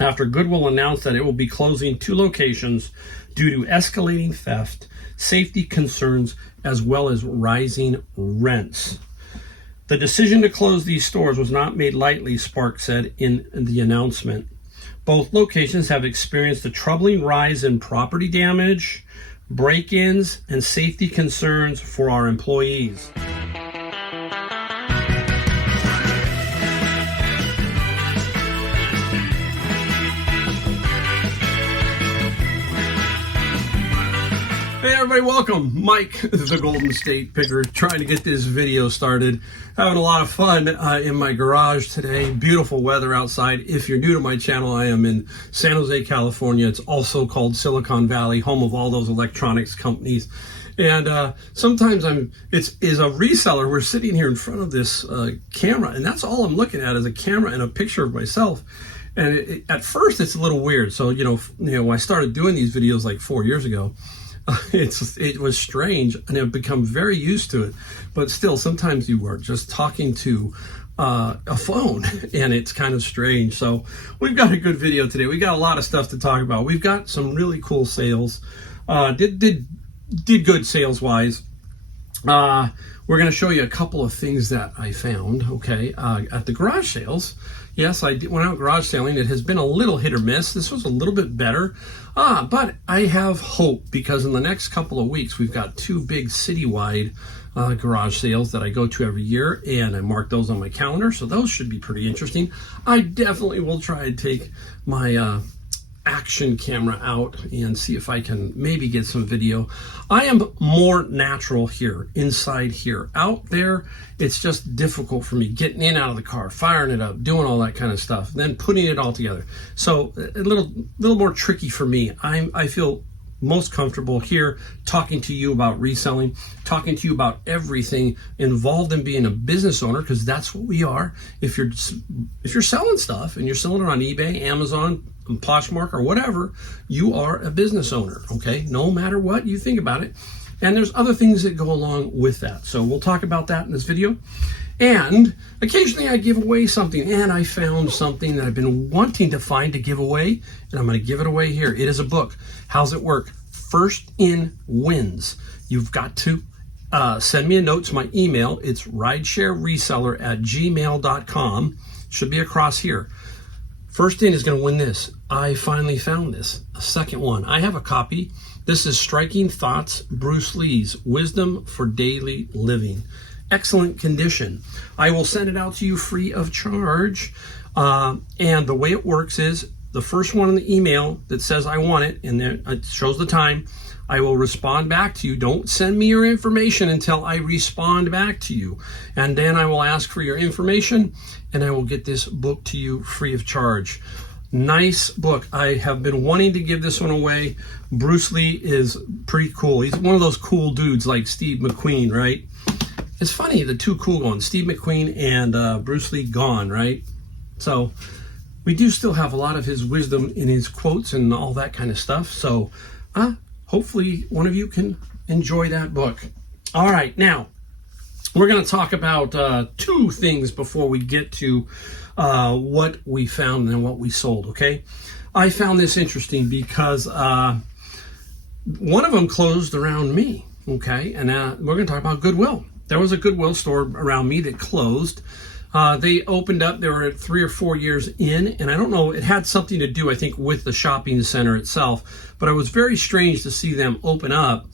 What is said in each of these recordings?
after Goodwill announced that it will be closing 2 locations due to escalating theft, safety concerns, as well as rising rents. The decision to close these stores was not made lightly, Spark said in the announcement. Both locations have experienced a troubling rise in property damage, break-ins, and safety concerns for our employees. Hey everybody, welcome. Mike, the Golden State Picker, trying to get this video started. Having a lot of fun in my garage today. Beautiful weather outside. If you're new to my channel, I am in San Jose, California. It's also called Silicon Valley, home of all those electronics companies. And sometimes it's a reseller. We're sitting here in front of this camera, and that's all I'm looking at is a camera and a picture of myself. And at first, it's a little weird. So, when I started doing these videos like 4 years ago, it was strange, and I've become very used to it. But still, sometimes you are just talking to a phone, and it's kind of strange. So we've got a good video today. We got a lot of stuff to talk about. We've got some really cool sales. Did good sales wise. We're going to show you a couple of things that I found. Okay, at the garage sales. Yes, I went out garage selling. It has been a little hit or miss. This was a little bit better. But I have hope because in the next couple of weeks, we've got 2 big citywide garage sales that I go to every year, and I mark those on my calendar. So those should be pretty interesting. I definitely will try and take my action camera out and see if I can maybe get some video. I am more natural here, inside here. Out there, it's just difficult for me getting in out of the car, firing it up, doing all that kind of stuff, then putting it all together. So a little more tricky for me. I feel most comfortable here talking to you about reselling, talking to you about everything involved in being a business owner, because that's what we are. If you're selling stuff and you're selling it on eBay, Amazon, Poshmark, or whatever, you are a business owner, okay? No matter what you think about it. And there's other things that go along with that. So we'll talk about that in this video. And occasionally I give away something, and I found something that I've been wanting to find to give away, and I'm going to give it away here. It is a book. How's it work? First in wins. You've got to send me a note to my email. It's ridesharereseller@gmail.com. Should be across here. First in is going to win this. I finally found this. A second one. I have a copy. This is Striking Thoughts, Bruce Lee's Wisdom for Daily Living. Excellent condition. I will send it out to you free of charge. And the way it works is the first one in the email that says I want it, and then it shows the time, I will respond back to you. Don't send me your information until I respond back to you. And then I will ask for your information, and I will get this book to you free of charge. Nice book. I have been wanting to give this one away. Bruce Lee is pretty cool. He's one of those cool dudes like Steve McQueen, right? It's funny, the 2 cool ones, Steve McQueen and Bruce Lee gone, right? So we do still have a lot of his wisdom in his quotes and all that kind of stuff. So hopefully one of you can enjoy that book. All right, now we're going to talk about 2 things before we get to what we found and what we sold, okay? I found this interesting because one of them closed around me, okay? And we're going to talk about Goodwill. There was a Goodwill store around me that closed. They opened up, they were 3 or 4 years in, and I don't know, it had something to do, I think, with the shopping center itself, but it was very strange to see them open up.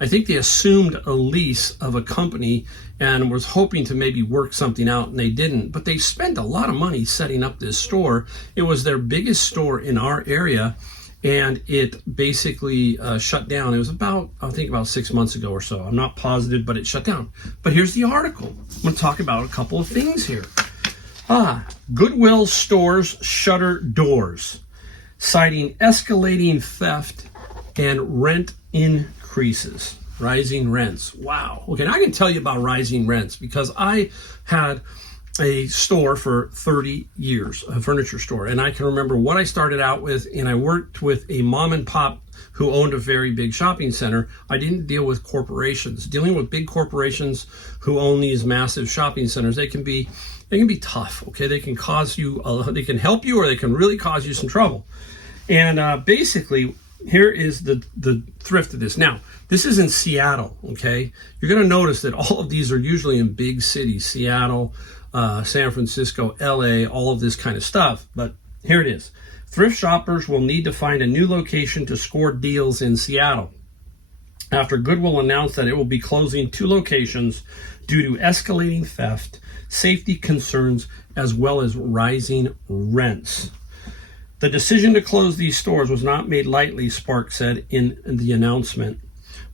I think they assumed a lease of a company and was hoping to maybe work something out, and they didn't, but they spent a lot of money setting up this store. It was their biggest store in our area, and it basically shut down. It was about 6 months ago or so. I'm not positive, but it shut down. But here's the article. I'm going to talk about a couple of things here. Goodwill stores shutter doors, citing escalating theft and rent increases. Rising rents. Wow. Okay, now I can tell you about rising rents because I had a store for 30 years, a furniture store. And I can remember what I started out with, and I worked with a mom and pop who owned a very big shopping center. I didn't deal with corporations. Dealing with big corporations who own these massive shopping centers, they can be tough, okay? They can cause you, they can help you, or they can really cause you some trouble. And basically, here is the thrift of this. Now, this is in Seattle, okay? You're gonna notice that all of these are usually in big cities, Seattle, San Francisco, LA, all of this kind of stuff. But here it is. Thrift shoppers will need to find a new location to score deals in Seattle after Goodwill announced that it will be closing 2 locations due to escalating theft, safety concerns, as well as rising rents. The decision to close these stores was not made lightly, Spark said in the announcement.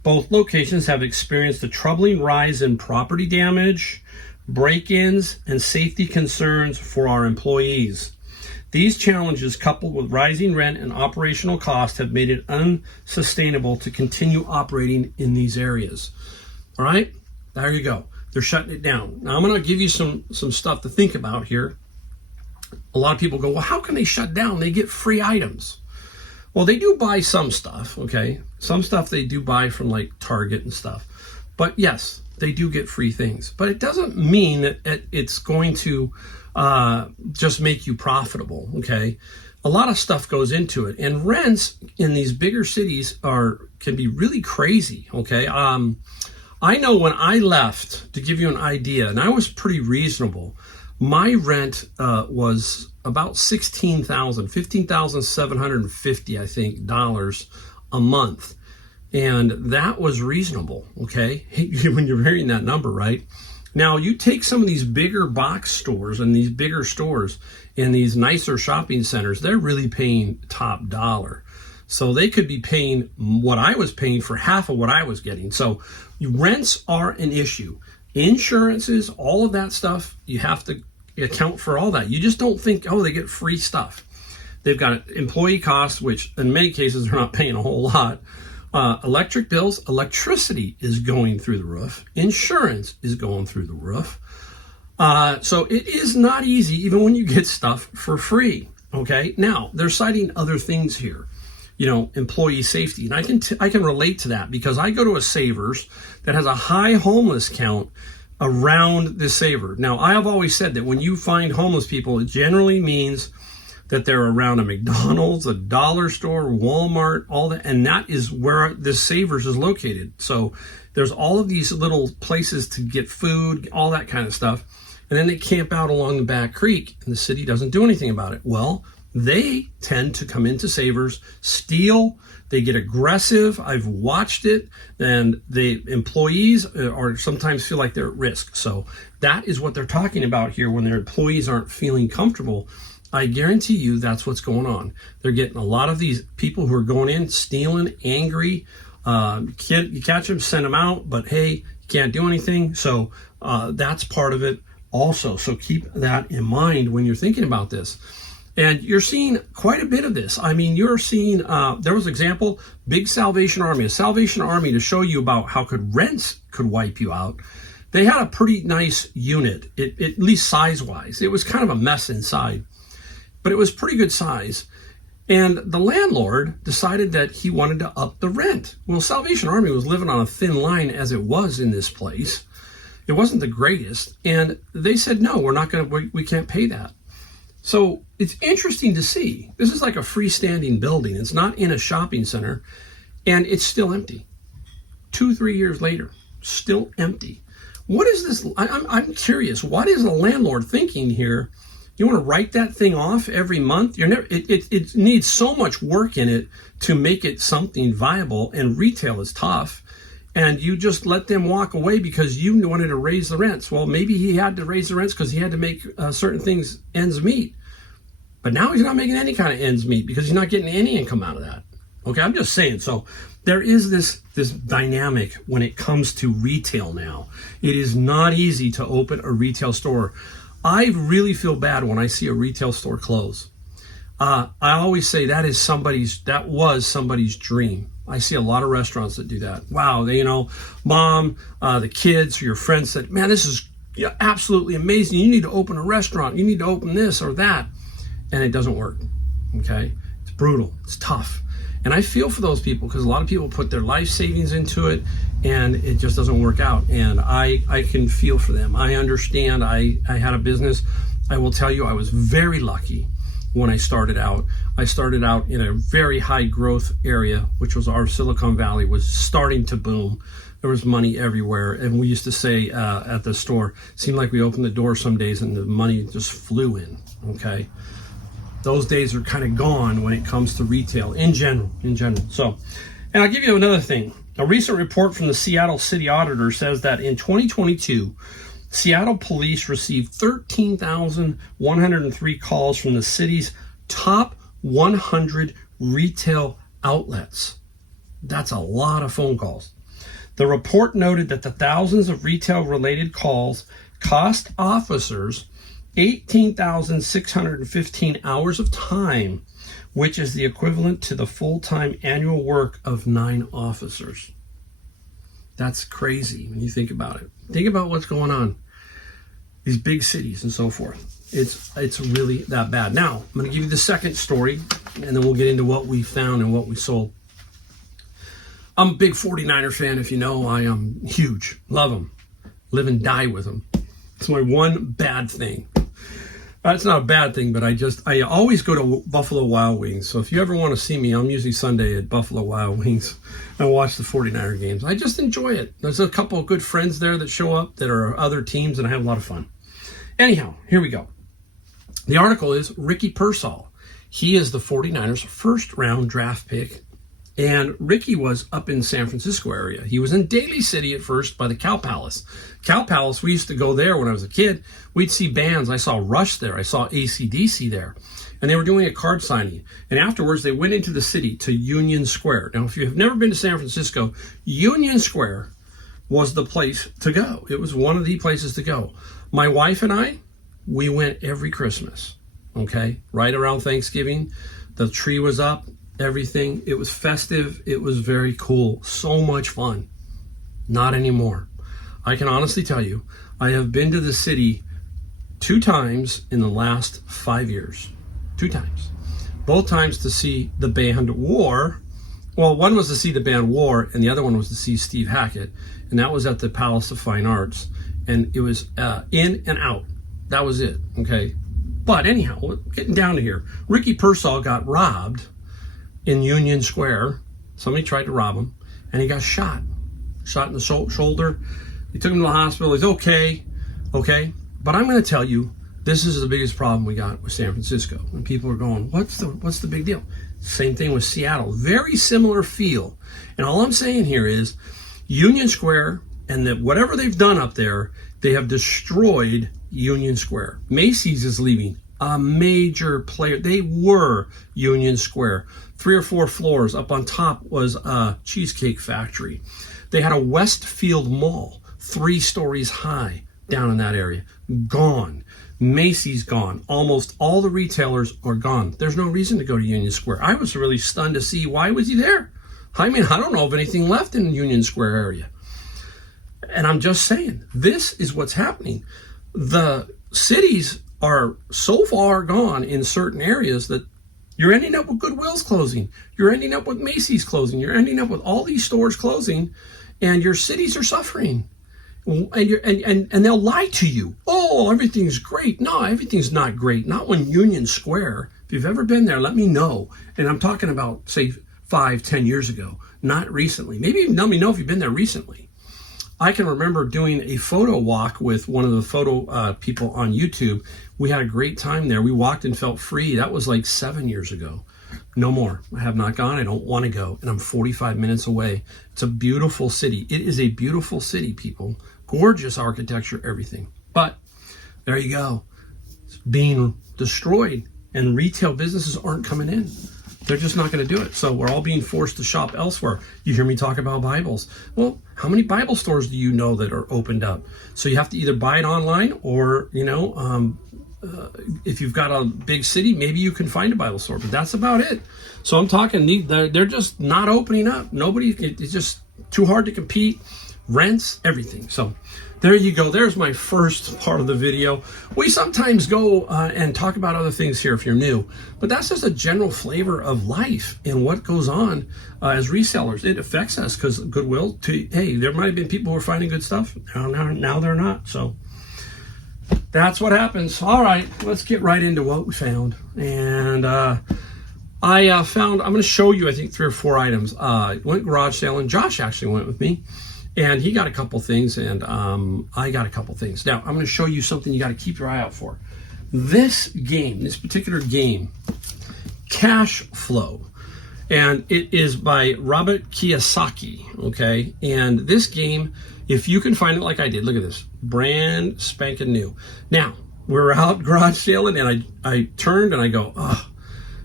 Both locations have experienced a troubling rise in property damage, break-ins, and safety concerns for our employees. These challenges, coupled with rising rent and operational costs, have made it unsustainable to continue operating in these areas. All right, there you go. They're shutting it down. Now, I'm going to give you some stuff to think about here. A lot of people go, well, how can they shut down? They get free items. Well, they do buy some stuff, okay? Some stuff they do buy from like Target and stuff. But yes, they do get free things. But it doesn't mean that it's going to just make you profitable, okay? A lot of stuff goes into it. And rents in these bigger cities can be really crazy, okay? I know when I left, to give you an idea, and I was pretty reasonable, my rent was about $15,750, I think, dollars a month. And that was reasonable, okay? When you're hearing that number, right? Now, you take some of these bigger box stores and these bigger stores in these nicer shopping centers, they're really paying top dollar. So they could be paying what I was paying for half of what I was getting. So rents are an issue. Insurances, all of that stuff, you have to account for all that. You just don't think, oh, they get free stuff. They've got employee costs, which in many cases they're not paying a whole lot. Electric bills, electricity is going through the roof. Insurance is going through the roof. So it is not easy, even when you get stuff for free. Okay. Now they're citing other things here, employee safety, and I can relate to that because I go to a Savers that has a high homeless count around the Saver. Now, I have always said that when you find homeless people, it generally means that they're around a McDonald's, a dollar store, Walmart, all that, and that is where this Savers is located. So there's all of these little places to get food, all that kind of stuff, and then they camp out along the back creek, and the city doesn't do anything about it. Well, they tend to come into Savers, steal, they get aggressive. I've watched it, and the employees are sometimes feel like they're at risk. So that is what they're talking about here when their employees aren't feeling comfortable. I guarantee you that's what's going on. They're getting a lot of these people who are going in, stealing, angry. You catch them, send them out, but hey, you can't do anything. So that's part of it also. So keep that in mind when you're thinking about this. And you're seeing quite a bit of this. I mean, you're seeing, there was an example, big Salvation Army, a Salvation Army to show you about how rents could wipe you out. They had a pretty nice unit, at least size-wise. It was kind of a mess inside, but it was pretty good size. And the landlord decided that he wanted to up the rent. Well, Salvation Army was living on a thin line as it was in this place. It wasn't the greatest. And they said, no, we can't pay that. So it's interesting to see. This is like a freestanding building. It's not in a shopping center, and it's still empty. 2-3 years later, still empty. What is this? I'm curious. What is the landlord thinking here? You want to write that thing off every month? It needs so much work in it to make it something viable, and retail is tough. And you just let them walk away because you wanted to raise the rents. Well, maybe he had to raise the rents because he had to make certain things ends meet. But now he's not making any kind of ends meet because he's not getting any income out of that. Okay, I'm just saying. So there is this dynamic when it comes to retail now. It is not easy to open a retail store. I really feel bad when I see a retail store close. I always say that was somebody's dream. I see a lot of restaurants that do that. Wow, mom, the kids, or your friends said, man, this is yeah, absolutely amazing. You need to open a restaurant. You need to open this or that. And it doesn't work, okay? It's brutal. It's tough. And I feel for those people because a lot of people put their life savings into it and it just doesn't work out. And I can feel for them. I understand. I had a business. I will tell you, I was very lucky when I started out. I started out in a very high growth area, which was our Silicon Valley was starting to boom. There was money everywhere. And we used to say at the store, it seemed like we opened the door some days and the money just flew in, okay? Those days are kind of gone when it comes to retail in general. So, and I'll give you another thing. A recent report from the Seattle City Auditor says that in 2022, Seattle police received 13,103 calls from the city's top 100 retail outlets. That's a lot of phone calls. The report noted that the thousands of retail-related calls cost officers 18,615 hours of time, which is the equivalent to the full-time annual work of 9 officers. That's crazy when you think about it. Think about what's going on. These big cities and so forth. It's really that bad. Now, I'm going to give you the second story, and then we'll get into what we found and what we sold. I'm a big 49er fan, if you know. I am huge. Love them. Live and die with them. It's my one bad thing. It's not a bad thing, but I always go to Buffalo Wild Wings. So if you ever want to see me, I'm usually Sunday at Buffalo Wild Wings and watch the 49er games. I just enjoy it. There's a couple of good friends there that show up that are other teams, and I have a lot of fun. Anyhow, here we go. The article is Ricky Pearsall. He is the 49ers' first-round draft pick. And Ricky was up in San Francisco area. He was in Daly City at first by the Cow Palace. Cow Palace, we used to go there when I was a kid. We'd see bands. I saw Rush there. I saw AC/DC there. And they were doing a card signing. And afterwards, they went into the city to Union Square. Now, if you have never been to San Francisco, Union Square was the place to go. It was one of the places to go. My wife and I, we went every Christmas, okay? Right around Thanksgiving. The tree was up. Everything. It was festive. It was very cool. So much fun. Not anymore. I can honestly tell you, I have been to the city 2 times in the last 5 years. 2 times. Both times to see the band War. Well, one was to see the band War, and the other one was to see Steve Hackett. And that was at the Palace of Fine Arts. And it was in and out. That was it. Okay. But anyhow, getting down to here. Ricky Pearsall got robbed in Union Square. Somebody tried to rob him, and he got shot in the shoulder. They took him to the hospital. He's okay. But I'm going to tell you, this is the biggest problem we got with San Francisco. And people are going, what's the big deal? Same thing with Seattle. Very similar feel. And all I'm saying here is Union Square and that whatever they've done up there, they have destroyed Union Square. Macy's is leaving. A major player. They were Union Square. 3 or 4 floors. Up on top was a Cheesecake Factory. They had a Westfield Mall, 3 stories high down in that area. Gone. Macy's gone. Almost all the retailers are gone. There's no reason to go to Union Square. I was really stunned to see why was he there. I mean, I don't know of anything left in the Union Square area. And I'm just saying, this is what's happening. The cities are so far gone in certain areas that you're ending up with Goodwill's closing. You're ending up with Macy's closing. You're ending up with all these stores closing, and your cities are suffering. And they'll lie to you. Oh, everything's great. No, everything's not great. Not when Union Square. If you've ever been there, let me know. And I'm talking about, say, 5-10 years ago, not recently. Maybe even let me know if you've been there recently. I can remember doing a photo walk with one of the photo people on YouTube. We had a great time there. We walked and felt free. That was like 7 years ago. No more. I have not gone. I don't want to go. And I'm 45 minutes away. It's a beautiful city. It is a beautiful city, people. Gorgeous architecture, everything. But there you go. It's being destroyed, and retail businesses aren't coming in. They're just not going to do it. So we're all being forced to shop elsewhere. You hear me talk about Bibles. Well, how many Bible stores do you know that are opened up? So you have to either buy it online or, if you've got a big city, maybe you can find a Bible store, but that's about it. So I'm talking, they're just not opening up. It's just too hard to compete. Rents, everything. So there you go. There's my first part of the video. We sometimes go and talk about other things here if you're new, but that's just a general flavor of life and what goes on as resellers. It affects us because Goodwill, hey, there might have been people who are finding good stuff. Now they're not. So that's what happens. All right, let's get right into what we found. And I found, I'm going to show you, I think, 3 or 4 items. Went garage sale, and Josh actually went with me. And he got a couple things, and I got a couple things. Now, I'm going to show you something you got to keep your eye out for. This game, this particular game, Cash Flow. And it is by Robert Kiyosaki, okay? And this game, if you can find it like I did, look at this, brand spanking new. Now, we were out garage sailing, and I turned and I go, oh,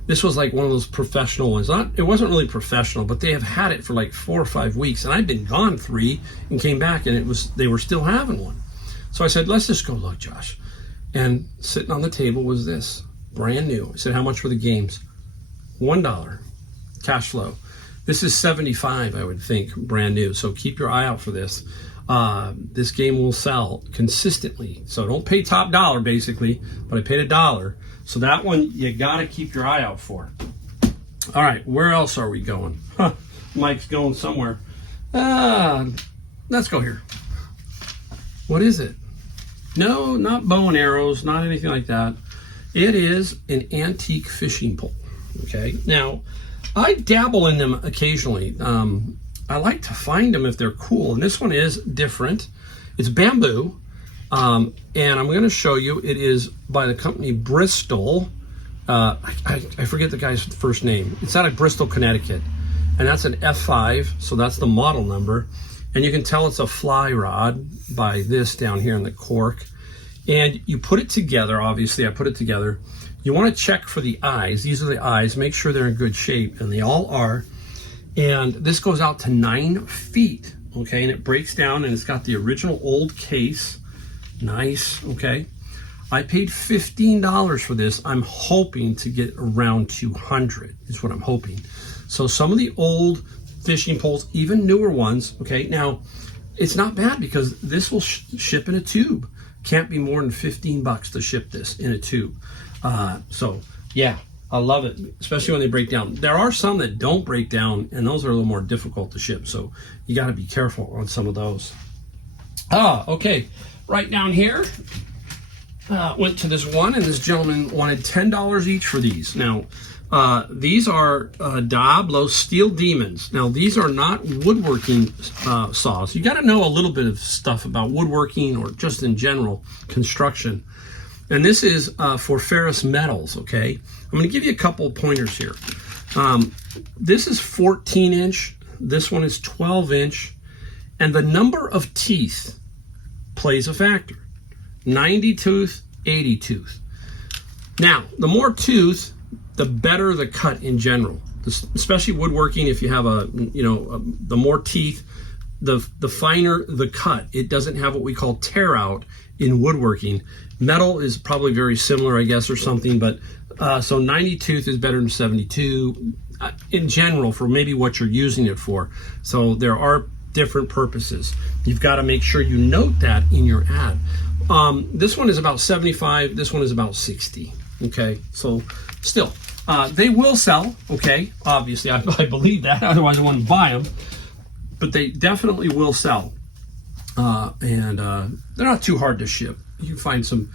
this was like one of those professional ones. It wasn't really professional, but they have had it for like 4 or 5 weeks, and I'd been gone 3 and came back, and they were still having one. So I said, let's just go look, Josh. And sitting on the table was this, brand new. I said, how much were the games? $1, Cash Flow. This is $75, I would think, brand new. So keep your eye out for this. This game will sell consistently. So don't pay top dollar, basically, but I paid $1. So that one, you got to keep your eye out for. All right, where else are we going? Huh, Mike's going somewhere. Let's go here. What is it? No, not bow and arrows, not anything like that. It is an antique fishing pole, okay? Now, I dabble in them occasionally. I like to find them if they're cool, and this one is different. It's bamboo. And I'm going to show you, it is by the company Bristol. I forget the guy's first name. It's out of Bristol, Connecticut. And that's an F5, so that's the model number. And you can tell it's a fly rod by this down here in the cork. And you put it together, obviously I put it together. You want to check for the eyes. These are the eyes. Make sure they're in good shape, and they all are. And this goes out to 9 feet, okay? And it breaks down, and it's got the original old case. Nice, okay. I paid $15 for this. I'm hoping to get around $200 is what I'm hoping. So some of the old fishing poles, even newer ones, okay. Now, it's not bad because this will ship in a tube. Can't be more than $15 to ship this in a tube. So yeah, I love it, especially when they break down. There are some that don't break down, and those are a little more difficult to ship. So you got to be careful on some of those. Okay. Right down here, went to this one, and this gentleman wanted $10 each for these. Now, these are Diablo Steel Demons. Now, these are not woodworking saws. You got to know a little bit of stuff about woodworking or just in general construction. And this is for ferrous metals, okay? I'm going to give you a couple of pointers here. This is 14-inch. This one is 12-inch. And the number of teeth plays a factor. 90 tooth, 80 tooth. Now, the more tooth, the better the cut in general. Especially woodworking, if you have the more teeth, the finer the cut. It doesn't have what we call tear out in woodworking. Metal is probably very similar, I guess, or something, but so 90 tooth is better than 72 in general for maybe what you're using it for. So there are different purposes. You've got to make sure you note that in your ad. This one is about 75. This one is about 60. Okay, so still, they will sell. Okay, obviously, I believe that. Otherwise, I wouldn't buy them. But they definitely will sell, and they're not too hard to ship. You can find some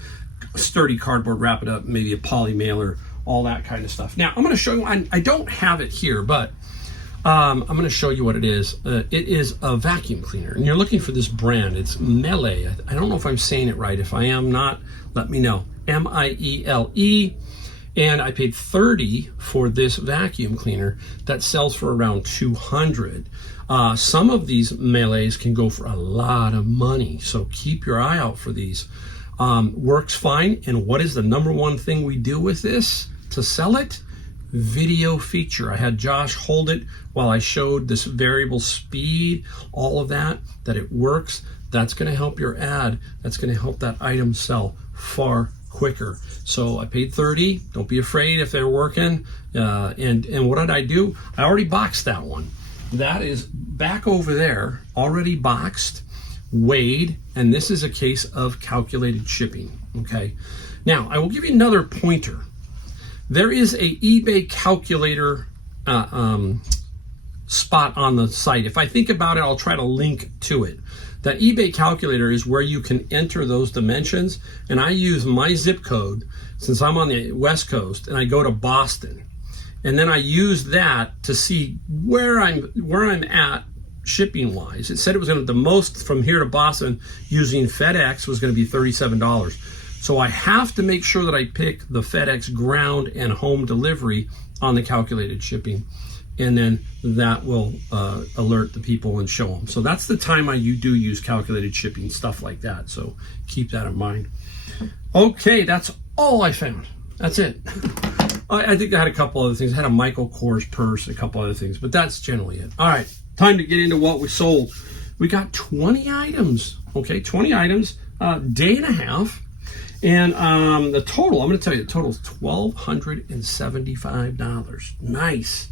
sturdy cardboard, wrap it up, maybe a poly mailer, all that kind of stuff. Now, I'm going to show you. I don't have it here, but I'm going to show you what it is. It is a vacuum cleaner, and you're looking for this brand. It's Melee. I don't know if I'm saying it right. If I am not, let me know. M-I-E-L-E. And I paid $30 for this vacuum cleaner that sells for around $200. Some of these Melees can go for a lot of money, so keep your eye out for these. Works fine. And what is the number one thing we do with this to sell it? Video feature. I had Josh hold it while I showed this variable speed, all of that it works. That's going to help your ad. That's going to help that item sell far quicker. So I paid $30. Don't be afraid if they're working. And what did I do? I already boxed that one. That is back over there, already boxed weighed, and this is a case of calculated shipping, okay? Now, I will give you another pointer. There is a eBay calculator spot on the site. If I think about it, I'll try to link to it. The eBay calculator is where you can enter those dimensions, and I use my zip code since I'm on the West Coast, and I go to Boston, and then I use that to see where I'm at shipping wise. It said it was going to, the most from here to Boston using FedEx was going to be $37. So I have to make sure that I pick the FedEx ground and home delivery on the calculated shipping, and then that will alert the people and show them. So that's the time you do use calculated shipping, stuff like that. So keep that in mind. Okay, that's all I found. That's it. I think I had a couple other things. I had a Michael Kors purse, a couple other things, but that's generally it. All right, time to get into what we sold. We got 20 items, okay, 20 items, day and a half. And the total, I'm going to tell you, the total is $1,275. Nice.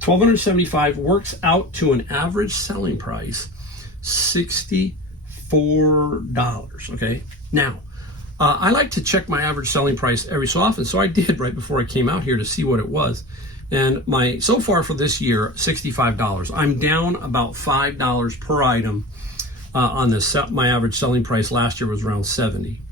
$1,275 works out to an average selling price $64. Okay. Now, I like to check my average selling price every so often, so I did right before I came out here to see what it was. And so far for this year, $65. I'm down about $5 per item on this. My average selling price last year was around $70.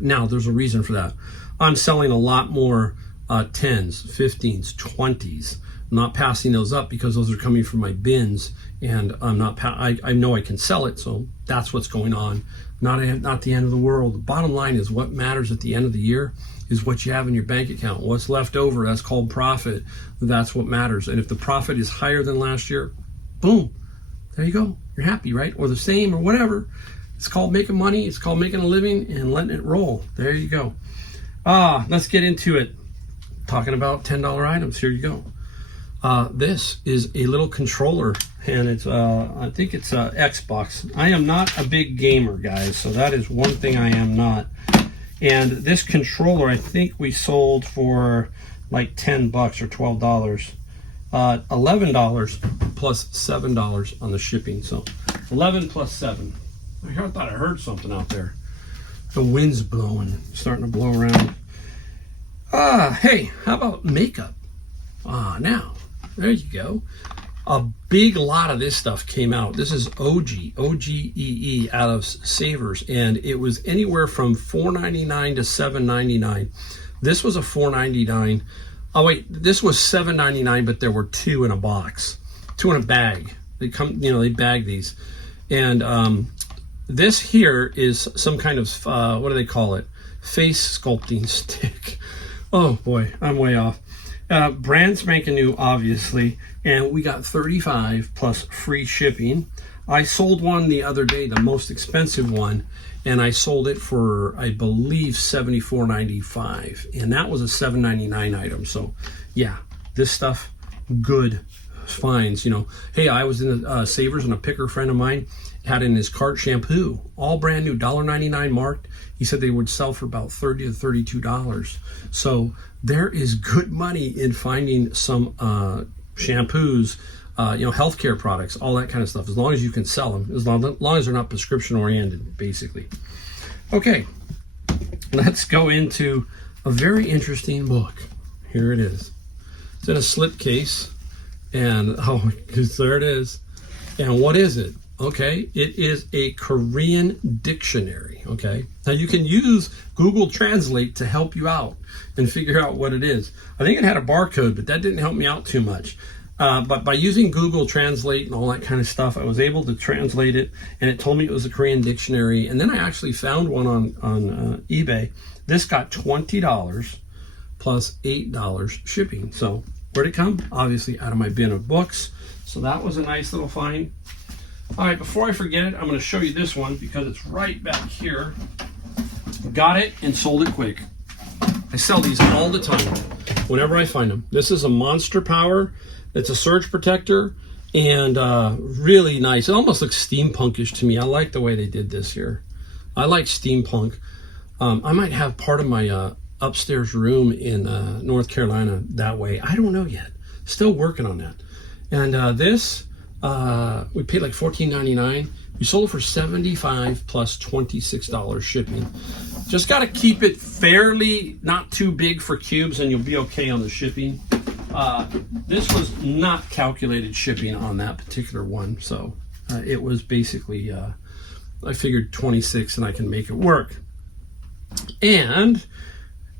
Now, there's a reason for that. I'm selling a lot more 10s, 15s, 20s. I'm not passing those up because those are coming from my bins, and I'm not. I know I can sell it, so that's what's going on. Not the end of the world. The bottom line is what matters at the end of the year is what you have in your bank account. What's left over, that's called profit. That's what matters. And if the profit is higher than last year, boom, there you go. You're happy, right? Or the same, or whatever. It's called making money. It's called making a living and letting it roll. There you go. Let's get into it. Talking about $10 items. Here you go. This is a little controller, and it's I think it's Xbox. I am not a big gamer, guys, so that is one thing I am not. And this controller, I think we sold for like $10 or $12. $11 plus $7 on the shipping. So 11 plus 7. I thought I heard something out there. The wind's blowing, starting to blow around. Hey, how about makeup? Now, there you go. A big lot of this stuff came out. This is OGEE out of Savers, and it was anywhere from $4.99 to $7.99. This was a $4.99. Oh wait, this was $7.99, but there were 2 in a box, 2 in a bag. They come, they bag these, and this here is some kind of what do they call it? Face sculpting stick. Oh boy, I'm way off. Brand spanking new, obviously, and we got 35 plus free shipping. I sold one the other day, the most expensive one, and I sold it for, I believe, $74.95, and that was a $7.99 item. So yeah, this stuff, good finds. Hey, I was in the Savers, and a picker friend of mine had in his cart shampoo, all brand new, $1.99 marked. He said they would sell for about $30 to $32. So there is good money in finding some shampoos, healthcare products, all that kind of stuff, as long as you can sell them, as long as they're not prescription oriented, basically. Okay, let's go into a very interesting book. Here it is. It's in a slipcase, and there it is. And what is it? Okay, it is a Korean dictionary, okay? Now you can use Google Translate to help you out and figure out what it is. I think it had a barcode, but that didn't help me out too much. But by using Google Translate and all that kind of stuff, I was able to translate it, and it told me it was a Korean dictionary. And then I actually found one on eBay. This got $20 plus $8 shipping. So where'd it come? Obviously out of my bin of books. So that was a nice little find. All right, before I forget it, I'm going to show you this one because it's right back here. Got it and sold it quick. I sell these all the time whenever I find them. This is a Monster Power. It's a surge protector and really nice. It almost looks steampunkish to me. I like the way they did this here. I like steampunk. I might have part of my upstairs room in North Carolina that way. I don't know yet. Still working on that. And this We paid like $14.99. We sold it for $75 plus $26 shipping. Just got to keep it fairly not too big for cubes, and you'll be okay on the shipping. This was not calculated shipping on that particular one, so it was basically I figured 26 and I can make it work. And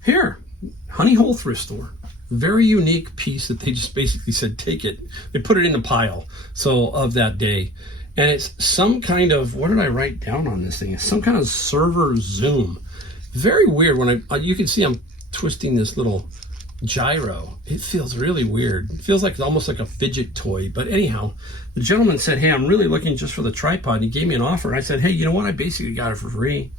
here, Honey Hole Thrift Store. Very unique piece that they just basically said, take it. They put it in a pile, so of that day. And it's some kind of, what did I write down on this thing? It's some kind of server zoom. Very weird. When you can see I'm twisting this little gyro. It feels really weird. It feels like almost like a fidget toy. But anyhow, the gentleman said, hey, I'm really looking just for the tripod. And he gave me an offer. I said, hey, you know what? I basically got it for free.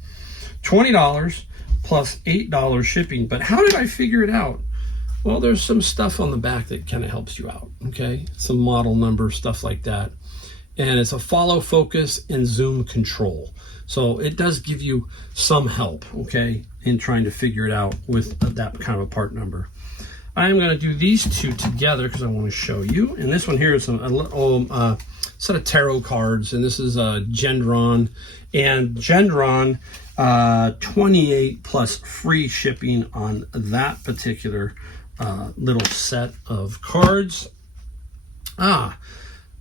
$20 plus $8 shipping. But how did I figure it out? Well, there's some stuff on the back that kind of helps you out, okay? Some model number, stuff like that. And it's a follow, focus, and zoom control. So it does give you some help, okay, in trying to figure it out with that kind of a part number. I'm going to do these two together because I want to show you. And this one here is a little set of tarot cards, and this is Gendron. And Gendron, 28 plus free shipping on that particular little set of cards.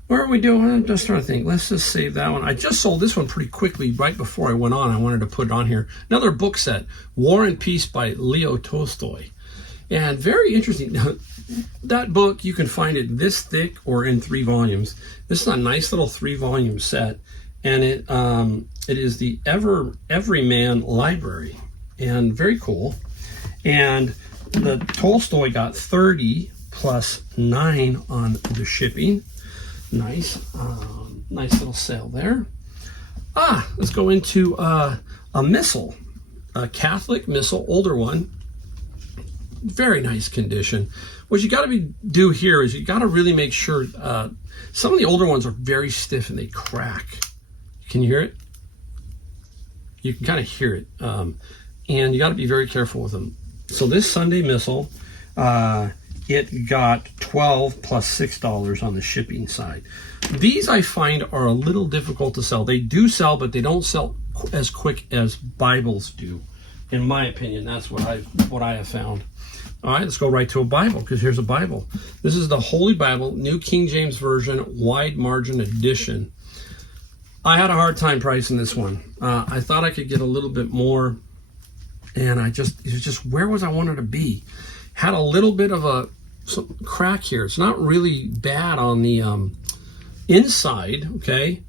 Where are we doing? I'm just trying to think. Let's just save that one. I just sold this one pretty quickly right before I went on. I wanted to put it on here. Another book set, War and Peace by Leo Tolstoy. And very interesting. That book, you can find it this thick or in 3 volumes. This is a nice little 3-volume set. And it is the Everyman Library. And very cool. And the Tolstoy got 30 plus 9 on the shipping. Nice, nice little sale there. Let's go into a missal, a Catholic missal, older one. Very nice condition. What you got to do here is you got to really make sure. Some of the older ones are very stiff and they crack. Can you hear it? You can kind of hear it, and you got to be very careful with them. So this Sunday missal, it got $12 plus $6 on the shipping side. These I find are a little difficult to sell. They do sell, but they don't sell as quick as Bibles do. In my opinion, that's what I have found. All right, let's go right to a Bible, because here's a Bible. This is the Holy Bible, New King James Version, wide margin edition. I had a hard time pricing this one. I thought I could get a little bit more, and it was just where was I wanted to be. Had a little bit of some crack here. It's not really bad on the inside, okay?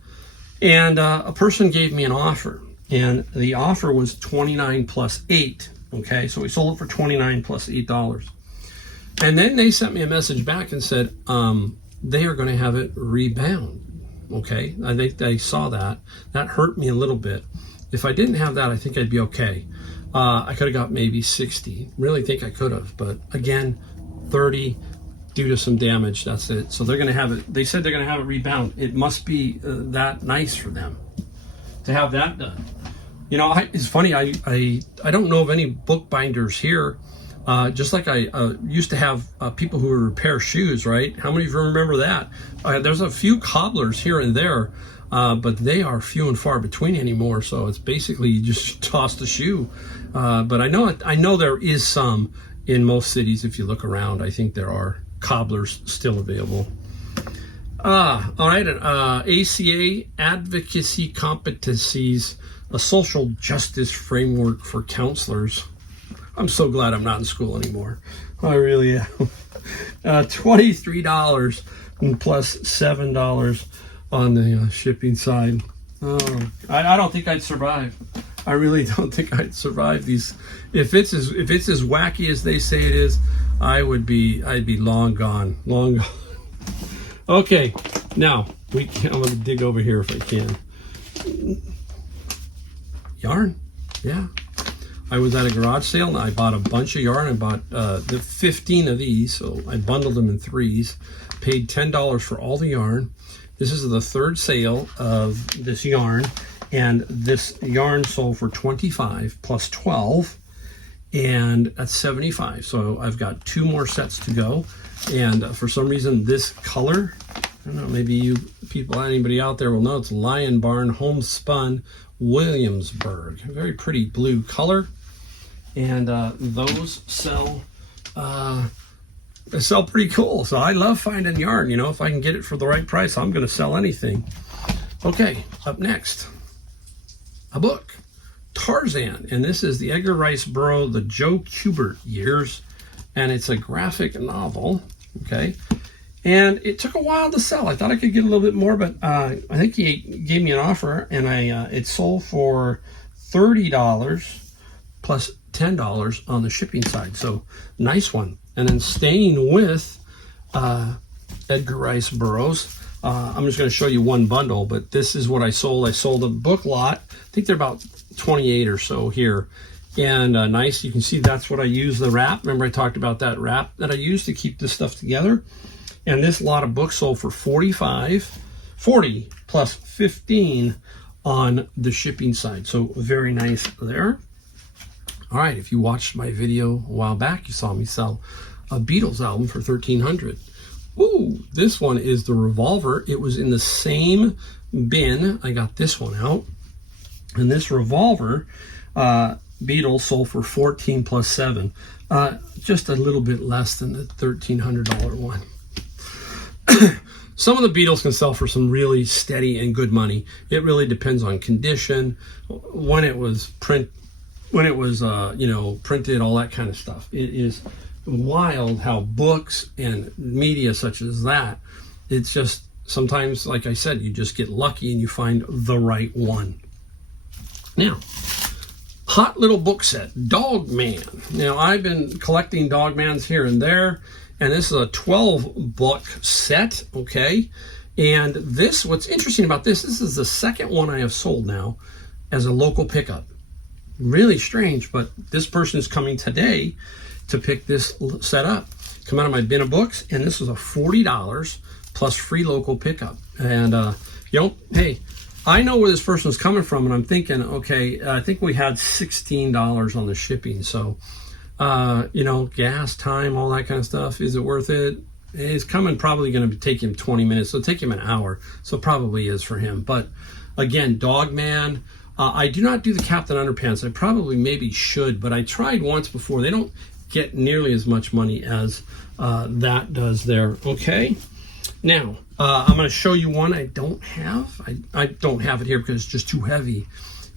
And a person gave me an offer, and the offer was $29 plus $8, okay? So we sold it for $29 plus $8. And then they sent me a message back and said they are going to have it rebound, okay? I think they saw that. That hurt me a little bit. If I didn't have that, I think I'd be okay. I could have got maybe 60. Really think I could have, but again, 30 due to some damage. That's it. So they're going to have it. They said they're going to have it rebound. It must be that nice for them to have that done. You know, it's funny. I don't know of any bookbinders here. Just like I used to have people who would repair shoes, right? How many of you remember that? There's a few cobblers here and there. But they are few and far between anymore. So it's basically you just toss the shoe. But I know there is some in most cities. If you look around, I think there are cobblers still available. All right. ACA, Advocacy Competencies, a Social Justice Framework for Counselors. I'm so glad I'm not in school anymore. I really am. $23 plus $7 on the shipping side. Oh, I don't think I'd survive. I really don't think I'd survive these. If it's as wacky as they say it is, I'd be long gone. Long gone. Okay, now I'm gonna dig over here if I can. Yarn, yeah. I was at a garage sale and I bought a bunch of yarn. I bought the 15 of these, so I bundled them in 3s. Paid $10 for all the yarn. This is the 3rd sale of this yarn, and this yarn sold for $25 plus $12, and that's $75. So I've got 2 more sets to go, and for some reason this color I don't know, maybe you people, anybody out there will know it's Lion Barn Homespun Williamsburg. Very pretty blue color. And those sell pretty cool. So I love finding yarn. You know, if I can get it for the right price, I'm going to sell anything. Okay, up next, a book, Tarzan. And this is the Edgar Rice Burroughs, the Joe Kubert years. And it's a graphic novel, okay? And it took a while to sell. I thought I could get a little bit more, but I think he gave me an offer, and it sold for $30 plus $10 on the shipping side. So nice one. And then staying with Edgar Rice Burroughs, I'm just going to show you one bundle, but this is what I sold. I sold a book lot. I think they're about 28 or so here. And nice, you can see that's what I use, the wrap. Remember I talked about that wrap that I use to keep this stuff together. And this lot of books sold for $40 plus $15 on the shipping side. So very nice there. All right, if you watched my video a while back, you saw me sell a Beatles album for $1,300. Ooh, this one is the Revolver. It was in the same bin. I got this one out. And this Revolver, Beatles sold for $14 plus $7. Just a little bit less than the $1,300 one. Some of the Beatles can sell for some really steady and good money. It really depends on condition, when it was printed, all that kind of stuff. It is wild how books and media such as that, it's just sometimes, like I said, you just get lucky and you find the right one. Now, hot little book set, Dog Man. Now, I've been collecting Dog Mans here and there, and this is a 12-book set, okay? And this, what's interesting about this is the second one I have sold now as a local pickup. Really strange, but this person is coming today to pick this set up. Come out of my bin of books, and this was a $40 plus free local pickup. And, hey, I know where this person is coming from, and I'm thinking, okay, I think we had $16 on the shipping. So, gas, time, all that kind of stuff. Is it worth it? It's coming, probably going to take him 20 minutes. So take him an hour. So probably is for him. But again, Dog Man. I do not do the Captain Underpants. I probably maybe should, but I tried once before. They don't get nearly as much money as that does there. Okay. Now, I'm going to show you one I don't have. I don't have it here because it's just too heavy.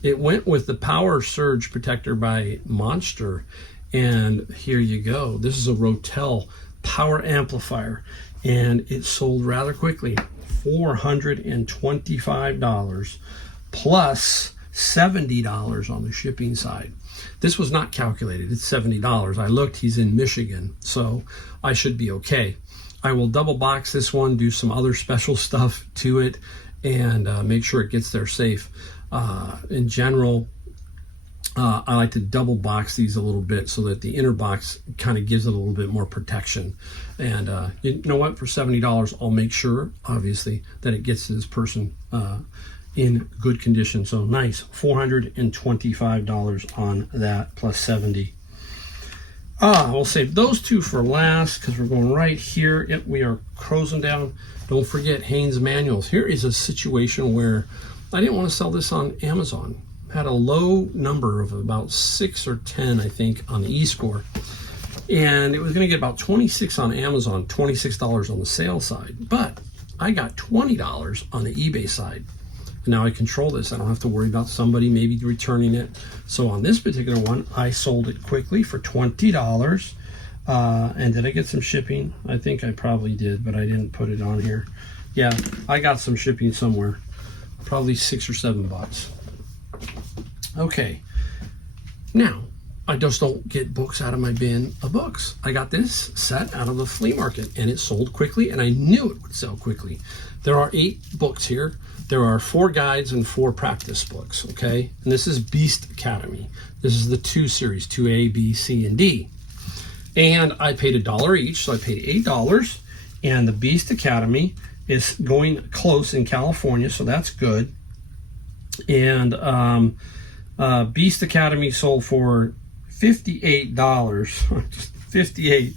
It went with the Power Surge Protector by Monster. And here you go. This is a Rotel power amplifier. And it sold rather quickly. $425 plus $70 on the shipping side. This was not calculated. It's $70. I looked. He's in Michigan. So I should be okay. I will double box this one, do some other special stuff to it, and make sure it gets there safe. In general, I like to double box these a little bit so that the inner box kind of gives it a little bit more protection. And you know what? For $70, I'll make sure, obviously, that it gets to this person in good condition. So nice, $425 on that plus $70. We'll save those two for last because we're going right here. Yep, we are closing down. Don't forget Haynes manuals. Here is a situation where I didn't want to sell this on Amazon. Had a low number of about 6 or 10, I think, on the e-score. And it was going to get about 26 on Amazon, $26 on the sales side. But I got $20 on the eBay side. And now I control this. I don't have to worry about somebody maybe returning it. So on this particular one, I sold it quickly for $20. And did I get some shipping? I think I probably did, but I didn't put it on here. Yeah, I got some shipping somewhere. Probably $6 or $7. Okay. Now, I just don't get books out of my bin of books. I got this set out of the flea market, and it sold quickly, and I knew it would sell quickly. There are 8 books here. There are 4 guides and 4 practice books, okay? And this is Beast Academy. This is the 2 series, 2A, B, C, and D. And I paid $1 each, so I paid $8. And the Beast Academy is going close in California, so that's good. And Beast Academy sold for $58. $58.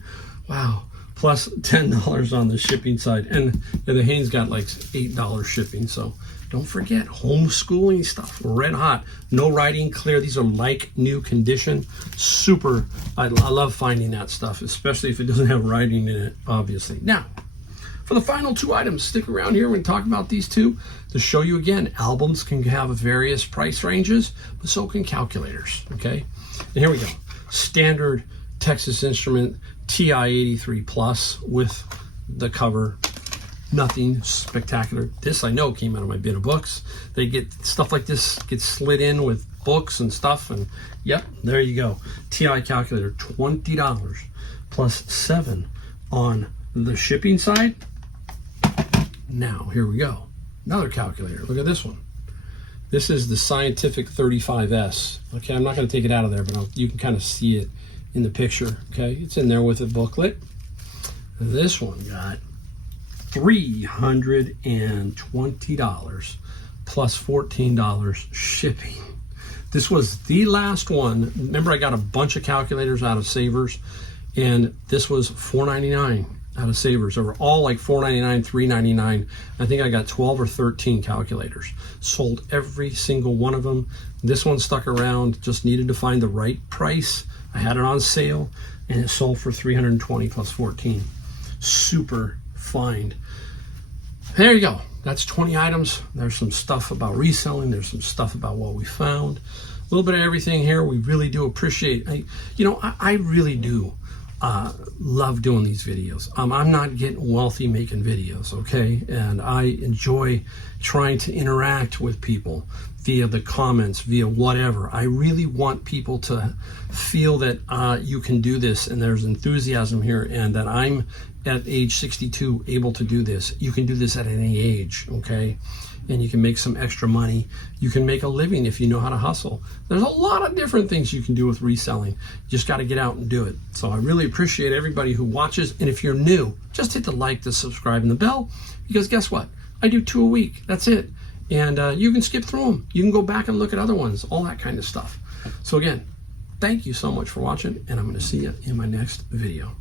Wow. plus $10 on the shipping side. And the Hanes got like $8 shipping. So don't forget, homeschooling stuff, red hot. No writing, clear. These are like new condition. Super. I love finding that stuff, especially if it doesn't have writing in it, obviously. Now, for the final two items, stick around here when we talk about these two to show you again, albums can have various price ranges, but so can calculators, okay? And here we go. Standard Texas Instrument TI-83 Plus with the cover. Nothing spectacular. This I know came out of my bin of books. They get stuff like this gets slid in with books and stuff, and yep, there you go. TI calculator, $20 plus $7 on the shipping side. Now, here we go. Another calculator. Look at this one. This is the Scientific 35S. Okay, I'm not going to take it out of there, but you can kind of see it in the picture. Okay, it's in there with a booklet. This one got $320 plus $14 shipping. This was the last one. Remember, I got a bunch of calculators out of Savers, and this was $4.99 out of Savers. They were all like $4.99, $3.99. I think I got 12 or 13 calculators. Sold every single one of them. This one stuck around, just needed to find the right price. I had it on sale, and it sold for $320 plus 14. Super find. There you go. That's 20 items. There's some stuff about reselling. There's some stuff about what we found. A little bit of everything here. We really do appreciate. I really do love doing these videos. I'm not getting wealthy making videos, okay? And I enjoy trying to interact with people via the comments, via whatever. I really want people to feel that you can do this, and there's enthusiasm here, and that I'm at age 62 able to do this. You can do this at any age, okay? And you can make some extra money. You can make a living if you know how to hustle. There's a lot of different things you can do with reselling. You just got to get out and do it. So I really appreciate everybody who watches. And if you're new, just hit the like, the subscribe, and the bell, because guess what? I do 2 a week. That's it. And you can skip through them. You can go back and look at other ones, all that kind of stuff. So again, thank you so much for watching, and I'm going to see you in my next video.